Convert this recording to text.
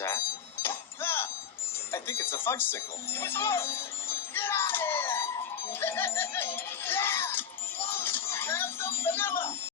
that? Ah, I think it's a fudge sickle. Get out of here!